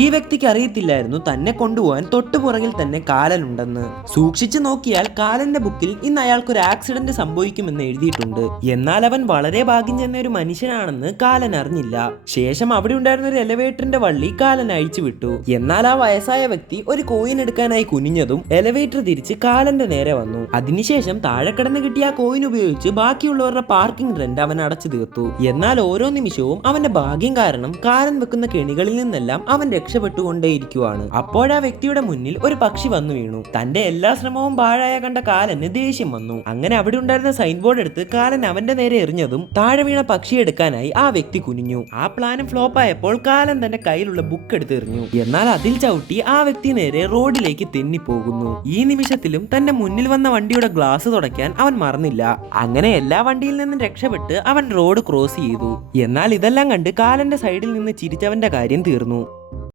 ഈ വ്യക്തിക്ക് അറിയത്തില്ലായിരുന്നു തന്നെ കൊണ്ടുപോകാൻ തൊട്ടുപുറകിൽ തന്നെ കാലനുണ്ടെന്ന്. സൂക്ഷിച്ചു നോക്കിയാൽ കാലന്റെ ബുക്കിൽ ഇന്ന് അയാൾക്കൊരു ആക്സിഡന്റ് സംഭവിക്കുമെന്ന് എഴുതിയിട്ടുണ്ട്. എന്നാൽ അവൻ വളരെ ഭാഗ്യം ചെന്ന ഒരു മനുഷ്യനാണെന്ന് കാലൻ അറിഞ്ഞില്ല. ശേഷം അവിടെ ഉണ്ടായിരുന്ന ഒരു എലവേറ്ററിന്റെ വള്ളി കാലൻ അഴിച്ചു വിട്ടു. എന്നാൽ ആ വയസ്സായ വ്യക്തി ഒരു കോയിൻ എടുക്കാനായി കുനിഞ്ഞതും എലവേറ്റർ തിരിച്ച് കാലന്റെ നേരെ വന്നു. അതിനുശേഷം താഴെ കിടന്ന് കിട്ടിയ ആ കോയിൻ ഉപയോഗിച്ച് ബാക്കിയുള്ളവരുടെ പാർക്കിംഗ് റെന്റ് അവൻ അടച്ചു തീർത്തു. എന്നാൽ ഓരോ നിമിഷവും അവന്റെ ഭാഗ്യം കാരണം കാലൻ വെക്കുന്ന കെണികളിൽ നിന്നെല്ലാം അവൻ രക്ഷപ്പെട്ടുകൊണ്ടേയിരിക്കുവാണ്. അപ്പോഴാ വ്യക്തിയുടെ മുന്നിൽ ഒരു പക്ഷി വന്നു വീണു. തന്റെ എല്ലാ ശ്രമവും പാഴായ കണ്ട കാലന് ദേഷ്യം വന്നു. അങ്ങനെ അവിടെ ഉണ്ടായിരുന്ന സൈൻ ബോർഡ് എടുത്ത് കാലൻ അവന്റെ നേരെ എറിഞ്ഞതും താഴെ വീണ പക്ഷിയെ എടുക്കാനായി ആ വ്യക്തി കുനിഞ്ഞു. ആ പ്ലാനും ഫ്ലോപ്പ് ആയപ്പോൾ കാലൻ തന്റെ കയ്യിലുള്ള ബുക്ക് എടുത്ത് എറിഞ്ഞു. എന്നാൽ അതിൽ ചവിട്ടി ആ വ്യക്തി നേരെ റോഡിലേക്ക് തെന്നിപ്പോകുന്നു. ഈ നിമിഷത്തിലും തന്റെ മുന്നിൽ വന്ന വണ്ടിയുടെ ഗ്ലാസ് തുടയ്ക്കാൻ അവൻ മറന്നില്ല. അങ്ങനെ എല്ലാ വണ്ടിയിൽ നിന്നും രക്ഷപ്പെട്ട് അവൻ റോഡ് ക്രോസ് ചെയ്തു. എന്നാൽ ഇതെല്ലാം കണ്ട് കാലന്റെ സൈഡിൽ നിന്ന് ചിരിച്ചവന്റെ കാര്യം തീർന്നു.